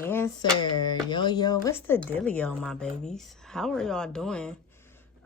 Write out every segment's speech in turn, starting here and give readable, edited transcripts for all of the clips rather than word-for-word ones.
Cancer. Yo, what's the dealio, my babies? How are y'all doing?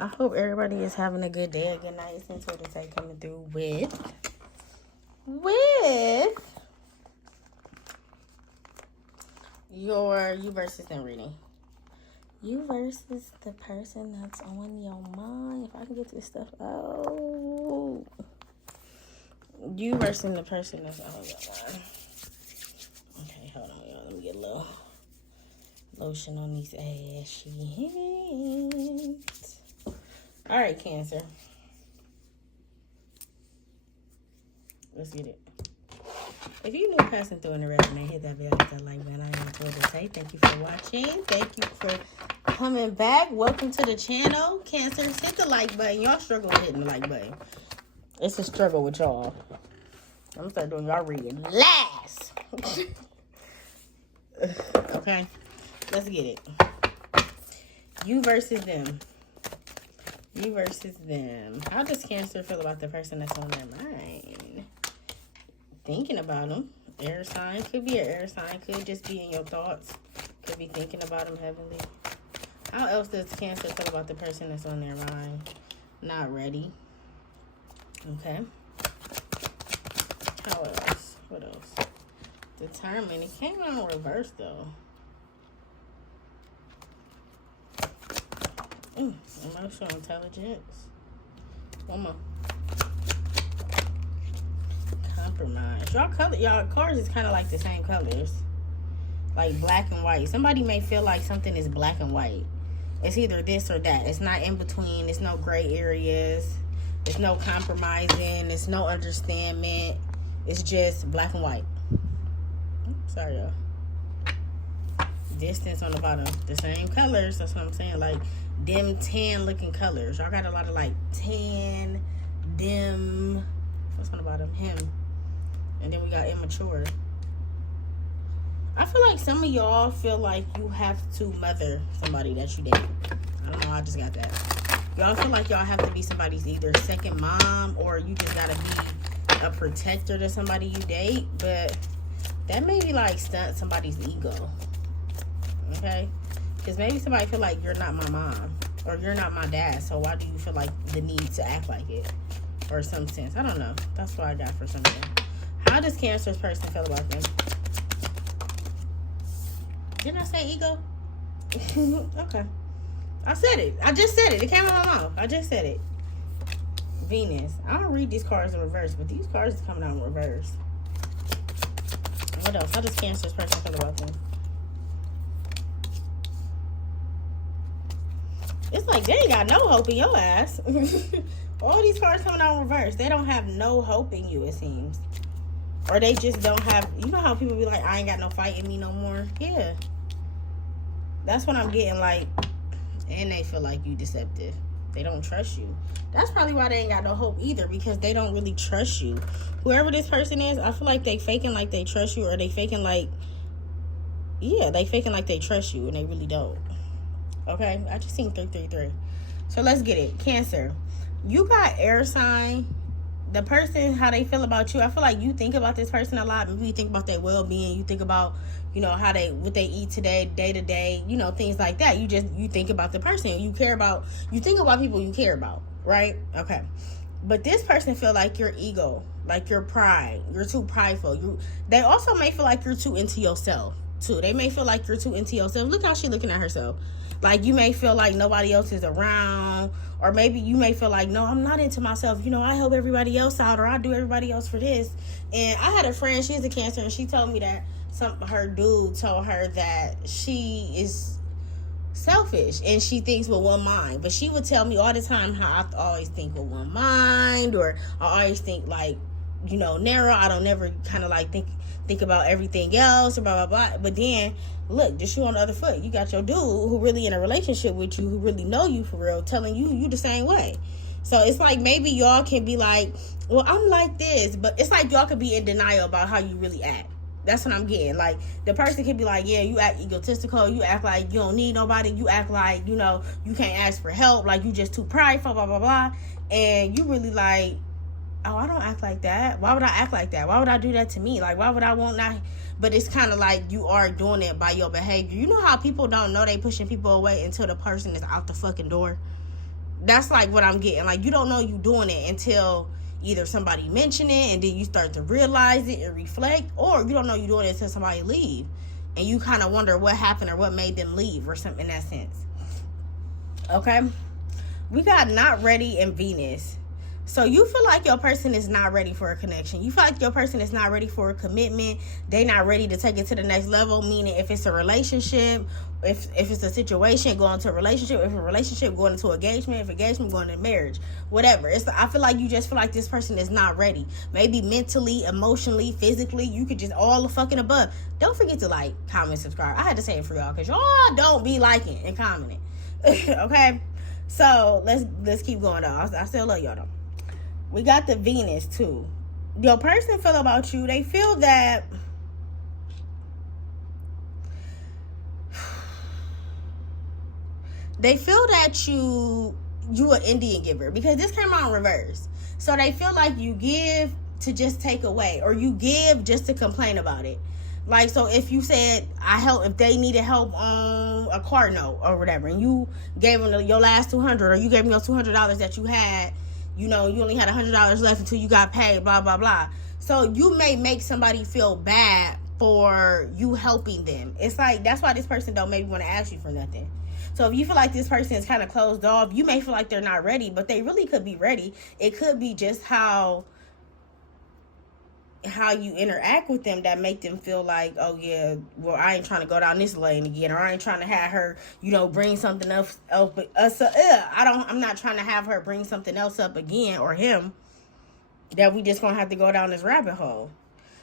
I hope everybody is having a good day, a good night. It's Intuitive coming through with your you versus them reading. You versus the person that's on your mind. If I can get this stuff out. You versus the person that's on your mind. Okay, hold on, y'all. Let me get a little lotion on these ashy hands. All right, Cancer. Let's get it. If you're new passing through in the resume, hit that bell, hit that like button. I am Intuitive to say thank you for watching. Thank you for coming back. Welcome to the channel. Cancer, hit the like button. Y'all struggle with hitting the like button. It's a struggle with y'all. I'm gonna start doing y'all reading last. Okay, let's get it. You versus them. You versus them. How does Cancer feel about the person that's on their mind? Thinking about them. Air sign. Could be an air sign. Could just be in your thoughts. Could be thinking about them heavily. How else does Cancer feel about the person that's on their mind? Not ready. Okay. How else? What else? Determined. It came out in reverse, though. Emotional intelligence. One more. Compromise. Y'all cards is kind of like the same colors. Like black and white. Somebody may feel like something is black and white. It's either this or that. It's not in between. There's no gray areas. There's no compromising. There's no understanding. It's just black and white. Sorry, y'all. Distance on the bottom. The same colors. That's what I'm saying. Like dim tan looking colors. Y'all got a lot of like tan, dim. What's on the bottom? Him. And then we got immature. I feel like some of y'all feel like you have to mother somebody that you date. I don't know. I just got that. Y'all feel like y'all have to be somebody's either second mom or you just gotta be a protector to somebody you date. But that may be like stunt somebody's ego. Okay? Because maybe somebody feel like you're not my mom or you're not my dad. So why do you feel like the need to act like it? Or some sense. I don't know. That's what I got for some of them. How does Cancer's person feel about them? Didn't I say ego? Okay. I said it. I just said it. It came out of my mouth. I just said it. Venus. I don't read these cards in reverse, but these cards are coming out in reverse. What else? How does Cancer's person feel about them? It's like they ain't got no hope in your ass. All these cards coming out in reverse. They don't have no hope in you, it seems. Or they just don't have... You know how people be like, I ain't got no fight in me no more? Yeah. That's what I'm getting, like... And they feel like you deceptive. They don't trust you. That's probably why they ain't got no hope either, because they don't really trust you. Whoever this person is, I feel like they faking like they trust you, or they faking like... Yeah, they faking like they trust you, and they really don't. Okay? I just seen 333. So let's get it. Cancer. You got air sign. The person, how they feel about you, I feel like you think about this person a lot. Maybe you think about their well-being. You think about, you know, what they eat today, day to day, you know, things like that. You think about the person. You think about people you care about, right? Okay. But this person feel like your ego, like your pride. You're too prideful. They also may feel like you're too into yourself, too. They may feel like you're too into yourself. Look how she's looking at herself. Like, you may feel like nobody else is around. Or maybe you may feel like, no, I'm not into myself. You know, I help everybody else out, or I do everybody else for this. And I had a friend, she's a Cancer, and she told me that her dude told her that she is selfish and she thinks with one mind. But she would tell me all the time how I always think with one mind, or I always think like, you know, narrow. I don't never kind of like think about everything else, or blah, blah, blah. But then, look, the shoe on the other foot. You got your dude who really in a relationship with you, who really know you for real, telling you the same way. So it's like maybe y'all can be like, well, I'm like this. But it's like y'all could be in denial about how you really act. That's what I'm getting. Like, the person can be like, yeah, you act egotistical. You act like you don't need nobody. You act like, you know, you can't ask for help. Like, you just too prideful, blah, blah, blah. And you really like, oh, I don't act like that. Why would I act like that? Why would I do that to me? Like, why would I want not? But it's kind of like you are doing it by your behavior. You know how people don't know they pushing people away until the person is out the fucking door? That's like what I'm getting. Like, you don't know you doing it until either somebody mention it and then you start to realize it and reflect, or you don't know you doing it until somebody leave and you kind of wonder what happened or what made them leave or something in that sense. Okay, we got not ready and Venus. So you feel like your person is not ready for a connection. You feel like your person is not ready for a commitment. They not ready to take it to the next level. Meaning, if it's a relationship, if it's a situation, going to a relationship. If a relationship, going into engagement. If engagement, going to marriage. Whatever. I feel like you just feel like this person is not ready. Maybe mentally, emotionally, physically. You could just all the fucking above. Don't forget to like, comment, subscribe. I had to say it for y'all because y'all don't be liking and commenting. Okay. So let's keep going though. I still love y'all though. We got the Venus too. Your person feel about you. They feel that you an Indian giver, because this came out in reverse. So they feel like you give to just take away, or you give just to complain about it. Like, so if you said if they needed help on a car note or whatever, and you gave them your last $200, or you gave them your $200 that you had, you know, you only had $100 left until you got paid, blah, blah, blah. So you may make somebody feel bad for you helping them. It's like, that's why this person don't maybe want to ask you for nothing. So if you feel like this person is kind of closed off, you may feel like they're not ready, but they really could be ready. It could be just how you interact with them that make them feel like, oh yeah, well, I ain't trying to go down this lane again, or I ain't trying to have her, you know, bring something else up. I'm not trying to have her bring something else up again, or him, that we just gonna have to go down this rabbit hole.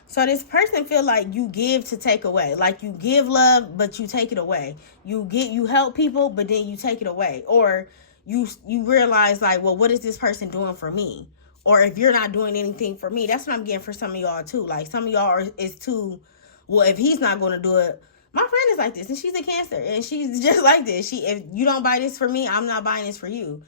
So this person feel like you give to take away. Like, you give love, but you take it away. You help people, but then you take it away. Or you realize like, well, what is this person doing for me? Or if you're not doing anything for me. That's what I'm getting for some of y'all too. Like, some of y'all is too, well, if he's not going to do it. My friend is like this, and she's a Cancer, and she's just like this. If you don't buy this for me, I'm not buying this for you.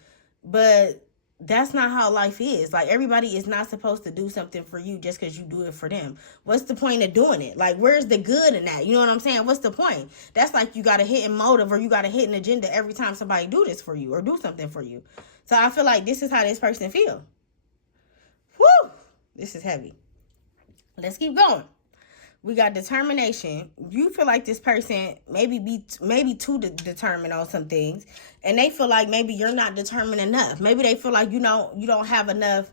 But that's not how life is. Like, everybody is not supposed to do something for you just because you do it for them. What's the point of doing it? Like, where's the good in that? You know what I'm saying? What's the point? That's like you got a hidden motive, or you got a hidden agenda every time somebody do this for you or do something for you. So I feel like this is how this person feel. Woo! This is heavy. Let's keep going. We got determination. You feel like this person maybe too determined on some things, and they feel like maybe you're not determined enough. Maybe they feel like you don't have enough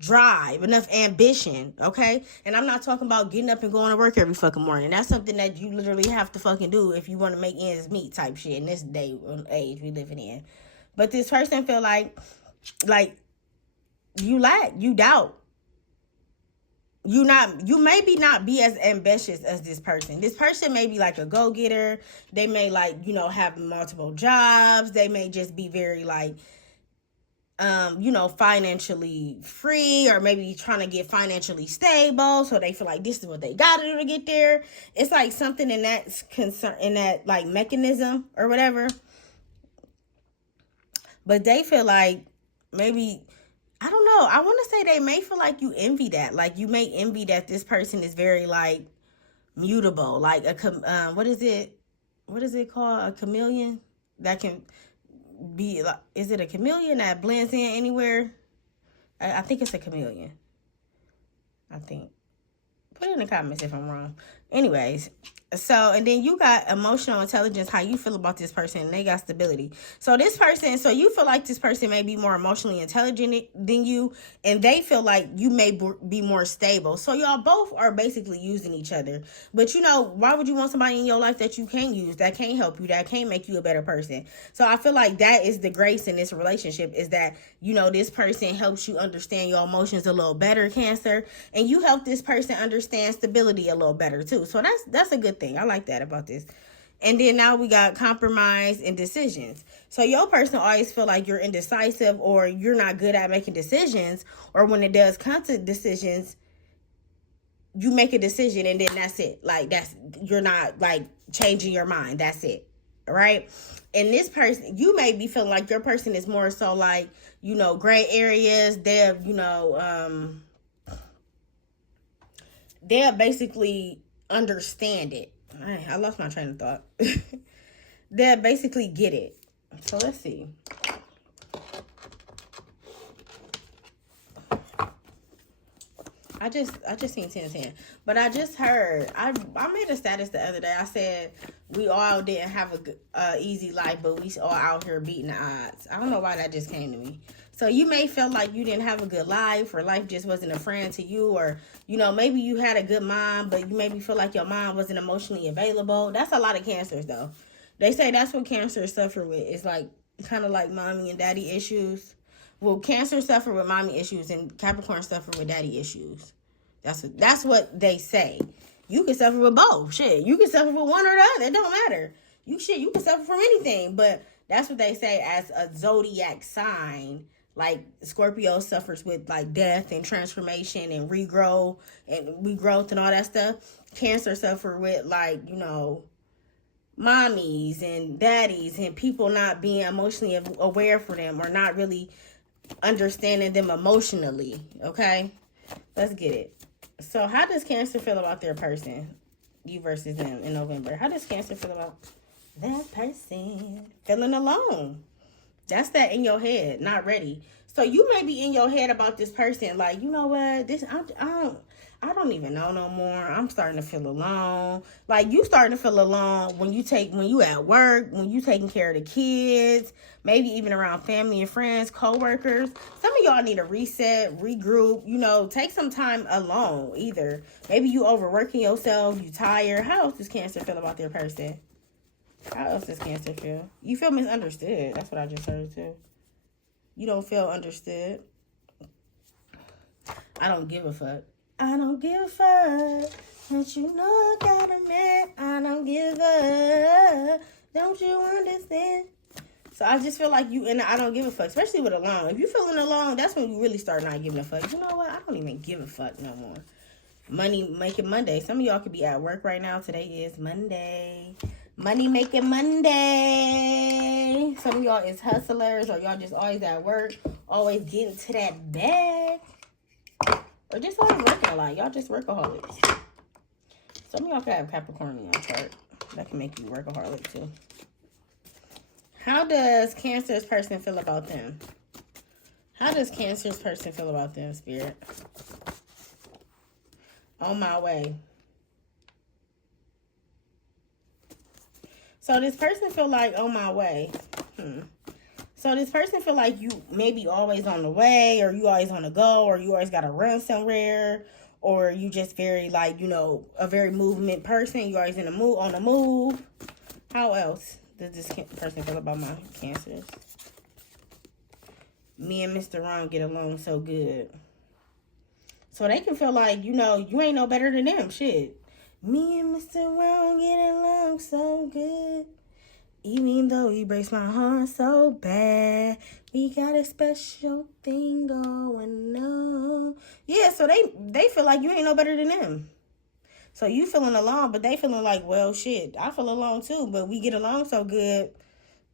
drive, enough ambition, okay? And I'm not talking about getting up and going to work every fucking morning. That's something that you literally have to fucking do if you want to make ends meet type shit in this day and age we living in. But this person feel like you doubt. You maybe not be as ambitious as this person. This person may be like a go-getter. They may have multiple jobs. They may just be very financially free, or maybe trying to get financially stable. So they feel like this is what they got to do to get there. It's like something in that concern, in that like mechanism or whatever. But they feel like maybe, I don't know. I want to say they may feel like you envy that. Like, you may envy that this person is very like mutable. Like what is it called? A chameleon that can be like, is it a chameleon that blends in anywhere? I think it's a chameleon. I think. Put it in the comments if I'm wrong. Anyways, so, and then you got emotional intelligence, how you feel about this person, and they got stability. So you feel like this person may be more emotionally intelligent than you, and they feel like you may be more stable. So y'all both are basically using each other. But why would you want somebody in your life that you can't use, that can't help you, that can't make you a better person? So I feel like that is the grace in this relationship, is that, this person helps you understand your emotions a little better, Cancer, and you help this person understand stability a little better too. So that's a good thing. I like that about this. And then now we got compromise and decisions. So your person always feel like you're indecisive, or you're not good at making decisions, or when it does come to decisions, you make a decision and then that's it. Like, you're not like changing your mind. That's it. right? And this person, you may be feeling like your person is more so like, you know, gray areas. They're, you know, they'll basically understand it. I lost my train of thought. They'll basically get it. So let's see. I just seen 10 10. But I just heard, I made a status the other day. I said we all didn't have a easy life, but we all out here beating the odds. I don't know why that just came to me. So you may feel like you didn't have a good life, or life just wasn't a friend to you, or, you know, maybe you had a good mom, but you maybe feel like your mom wasn't emotionally available. That's a lot of cancers, though. They say that's what cancers suffer with. It's like kind of like mommy and daddy issues. Well, Cancer suffer with mommy issues and Capricorn suffer with daddy issues. That's what they say. You can suffer with both. Shit, you can suffer with one or the other. It don't matter. You can suffer from anything. But that's what they say as a zodiac sign. Like Scorpio suffers with like death and transformation and regrowth and all that stuff. Cancer suffer with like, you know, mommies and daddies and people not being emotionally aware for them or not really understanding them emotionally. Okay, let's get it. So how does Cancer feel about their person, you versus them, in November? How does Cancer feel about that person? Feeling alone. That's that in your head, not ready. So you may be in your head about this person like, you know what, I don't even know no more. I'm starting to feel alone. Like, you starting to feel alone when you at work, when you taking care of the kids, maybe even around family and friends, co-workers. Some of y'all need a reset, regroup, you know, take some time alone either. Maybe you overworking yourself, you tired. How else does Cancer feel about their person? How else does Cancer feel? You feel misunderstood. That's what I just heard too. You don't feel understood. I don't give a fuck. I don't give a fuck. Don't you know I got a man? I don't give a fuck. Don't you understand? So I just feel like you and I don't give a fuck, especially with alone. If you feeling alone, that's when you really start not giving a fuck. You know what? I don't even give a fuck no more. Money making Monday. Some of y'all could be at work right now. Today is Monday. Money making Monday. Some of y'all is hustlers, or y'all just always at work, always getting to that bag. Or just always working a lot. Y'all just workaholics. Some of y'all could have Capricorn in your chart. That can make you workaholic too. How does Cancer's person feel about them? How does Cancer's person feel about them, Spirit? On my way. So this person feel like on my way. So this person feel like you maybe always on the way, or you always on the go, or you always got to run somewhere, or you just very like, you know, a very movement person. You always in the move, on the move. How else does this person feel about my Cancers? Me and Mr. Wrong get along so good. So they can feel like, you know, you ain't no better than them. Shit. Me and Mr. Wrong get along so good. Even though he breaks my heart so bad, we got a special thing going on. Yeah, so they feel like you ain't no better than them. So you feeling alone, but they feeling like, well, shit, I feel alone too, but we get along so good.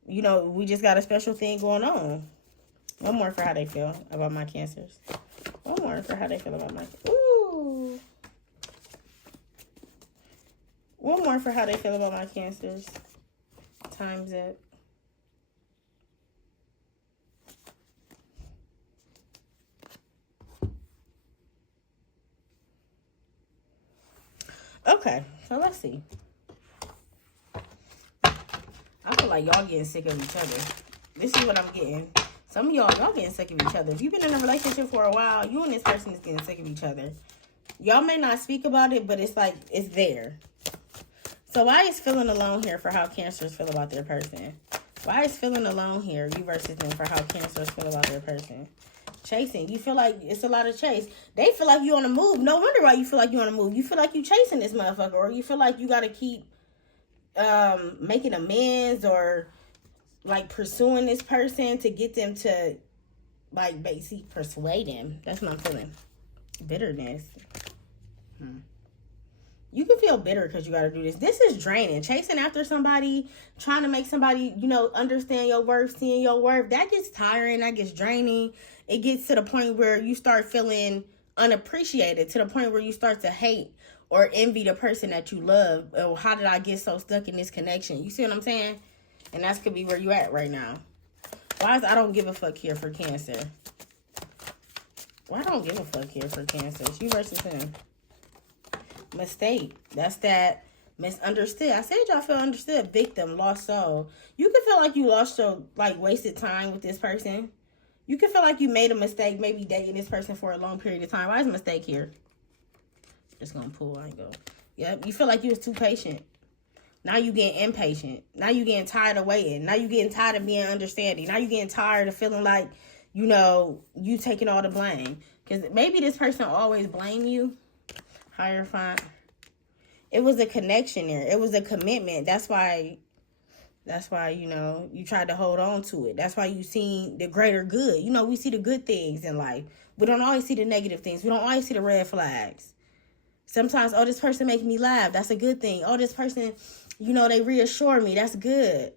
You know, we just got a special thing going on. One more for how they feel about my Cancers. One more for how they feel about my... Ooh. One more for how they feel about my Cancers. Time's up. Okay, so let's see. I feel like y'all getting sick of each other. This is what I'm getting. Some of y'all getting sick of each other. If you've been in a relationship for a while, you and this person is getting sick of each other. Y'all may not speak about it, but it's like, it's there. So why is feeling alone here for how Cancers feel about their person? Why is feeling alone here, you versus them, for how Cancers feel about their person? Chasing. You feel like it's a lot of chase. They feel like you on the move. No wonder why you feel like you on the move. You feel like you chasing this motherfucker, or you feel like you got to keep making amends, or like pursuing this person to get them to like basically persuade him. That's what I'm feeling. Bitterness. You can feel bitter because you got to do this. This is draining. Chasing after somebody, trying to make somebody, you know, understand your worth, seeing your worth. That gets tiring. That gets draining. It gets to the point where you start feeling unappreciated, to the point where you start to hate or envy the person that you love. Oh, how did I get so stuck in this connection? You see what I'm saying? And that's could be where you at right now. Why is I don't give a fuck here for Cancer? Why don't give a fuck here for Cancer? It's you versus him. Mistake. That's that misunderstood. I said y'all feel understood. Victim, lost soul. You can feel like you lost your, like, wasted time with this person. You can feel like you made a mistake, maybe dating this person for a long period of time. Why is a mistake here? Just gonna pull. I ain't go. Yep. You feel like you was too patient. Now you getting impatient. Now you getting tired of waiting. Now you getting tired of being understanding. Now you getting tired of feeling like, you know, you taking all the blame. Because maybe this person always blame you. Hierophant. It was a connection there. It was a commitment. That's why, you know, you tried to hold on to it. That's why you seen the greater good. You know, we see the good things in life. We don't always see the negative things. We don't always see the red flags. Sometimes, oh, this person makes me laugh. That's a good thing. Oh, this person, you know, they reassure me. That's good.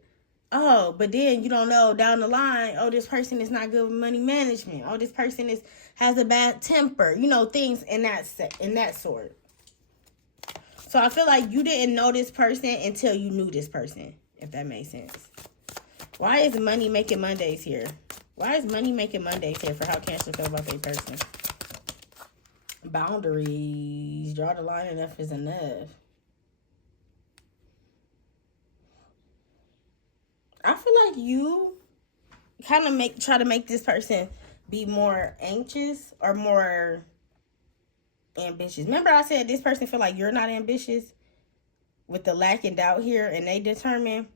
Oh, but then you don't know down the line, oh, this person is not good with money management. Oh, this person has a bad temper. You know, things in that sort. So I feel like you didn't know this person until you knew this person, if that makes sense. Why is money making Mondays here? Why is money making Mondays here for how Cancer feel about their person? Boundaries. Draw the line. Enough is enough. I feel like you kind of try to make this person be more anxious or more ambitious. Remember I said this person feel like you're not ambitious with the lack and doubt here, and they determine.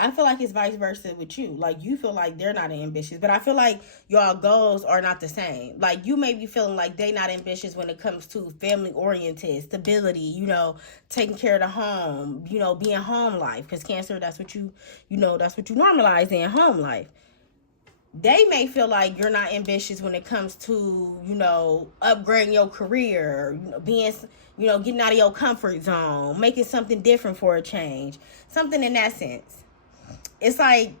I feel like it's vice versa with you. Like, you feel like they're not ambitious, but I feel like y'all goals are not the same. Like, you may be feeling like they not ambitious when it comes to family oriented, stability, you know, taking care of the home, you know, being home life. Because Cancer, that's what you normalize in home life. They may feel like you're not ambitious when it comes to, you know, upgrading your career, you know, being, you know, getting out of your comfort zone, making something different for a change, something in that sense. It's like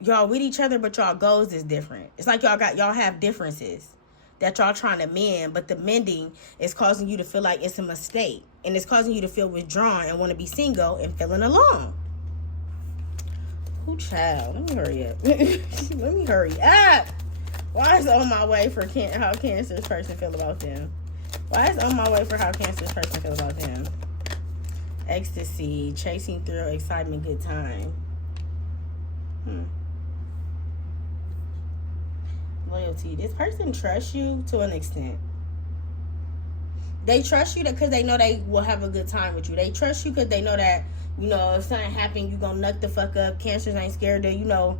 y'all with each other, but y'all goals is different. It's like y'all have differences that y'all trying to mend, but the mending is causing you to feel like it's a mistake, and it's causing you to feel withdrawn and want to be single and feeling alone. Ooh, child, let me hurry up. Let me hurry up. Why is on my way for how Cancer's person feel about them? Why is on my way for how Cancer's person feel about them? Ecstasy, chasing thrill, excitement, good time. Loyalty. This person trusts you to an extent. They trust you because they know they will have a good time with you. They trust you because they know that, you know, if something happens, you gonna nut the fuck up. Cancers ain't scared to, you know,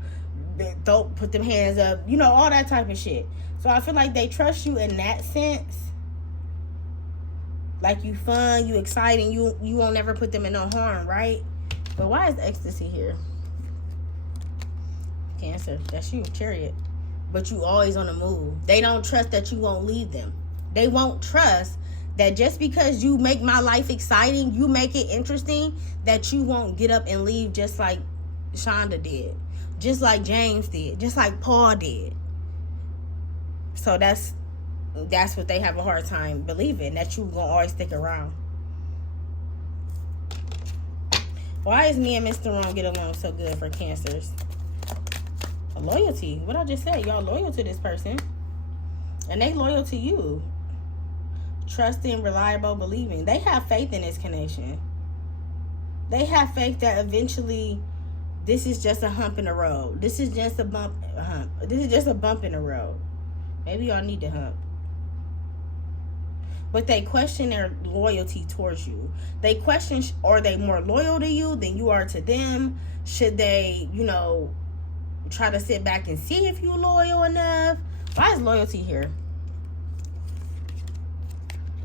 don't put them hands up. You know, all that type of shit. So I feel like they trust you in that sense. Like, you fun, you exciting, you won't never put them in no harm, right? But why is ecstasy here? Cancer, that's you, Chariot. But you always on the move. They don't trust that you won't leave them. They won't trust that just because you make my life exciting, you make it interesting, that you won't get up and leave just like Shonda did. Just like James did. Just like Paul did. So that's what they have a hard time believing, that you gonna always stick around. Why is me and Mr. Wrong get along so good for Cancers? Loyalty. What I just said, y'all loyal to this person, and they loyal to you. Trusting, reliable, believing. They have faith in this connection. They have faith that eventually this is just a hump in the road. This is just a bump. This is just a bump in the road. Maybe y'all need to hump. But they question their loyalty towards you. They question, are they more loyal to you than you are to them? Should they, you know, try to sit back and see if you're loyal enough? Why is loyalty here?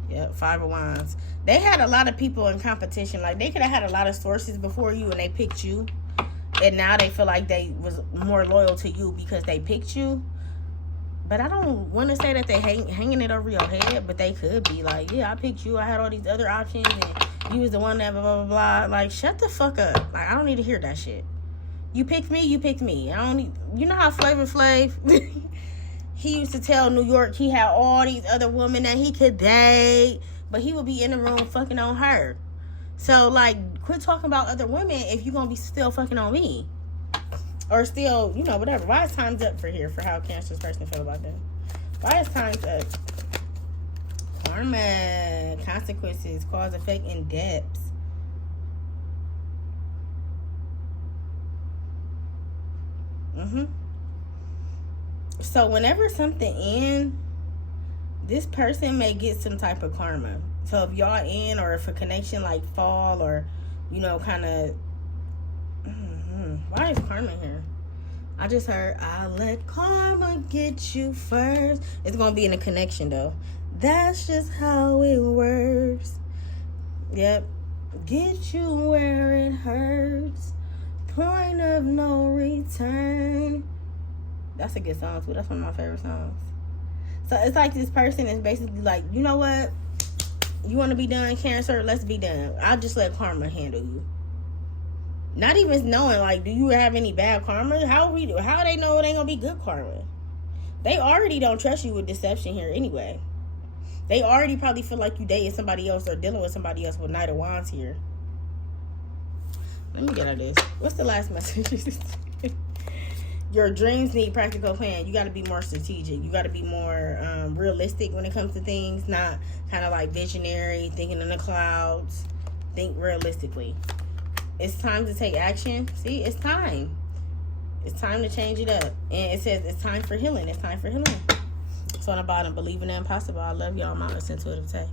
Yep, 5 of Wands. They had a lot of people in competition. Like, they could have had a lot of sources before you and they picked you. And now they feel like they was more loyal to you because they picked you. But I don't want to say that they hanging it over your head, but they could be like, yeah, I picked you. I had all these other options, and you was the one that blah, blah, blah, blah. Like, shut the fuck up. Like, I don't need to hear that shit. You picked me, you picked me. I don't need, you know how Flavor Flav, he used to tell New York he had all these other women that he could date, but he would be in the room fucking on her. So, like, quit talking about other women if you're going to be still fucking on me. Or still, you know, whatever. Why is time's up for here for how Cancer's person feel about them? Why is time's up? Karma, consequences, cause, effect, and depths. So whenever something ends, this person may get some type of karma. So if y'all in, or if a connection like fall, or, you know, kind of, why is karma here? I just heard, I'll let karma get you first. It's gonna be in a connection though. That's just how it works. Yep. Get you where it hurts. Point of no return. That's a good song too. That's one of my favorite songs. So it's like this person is basically like, you know what? You want to be done, Cancer? Let's be done. I'll just let karma handle you. Not even knowing, like, do you have any bad karma? How they know it ain't gonna be good karma? They already don't trust you with deception here anyway. They already probably feel like you dating somebody else or dealing with somebody else with Knight of Wands here. Let me get out of this. What's the last message? Your dreams need practical plan. You got to be more strategic. You got to be more realistic when it comes to things. Not kind of like visionary, thinking in the clouds. Think realistically. It's time to take action. See, it's time. It's time to change it up. And it says it's time for healing. It's time for healing. So on the bottom, believe in the impossible. I love y'all. My most intuitive day.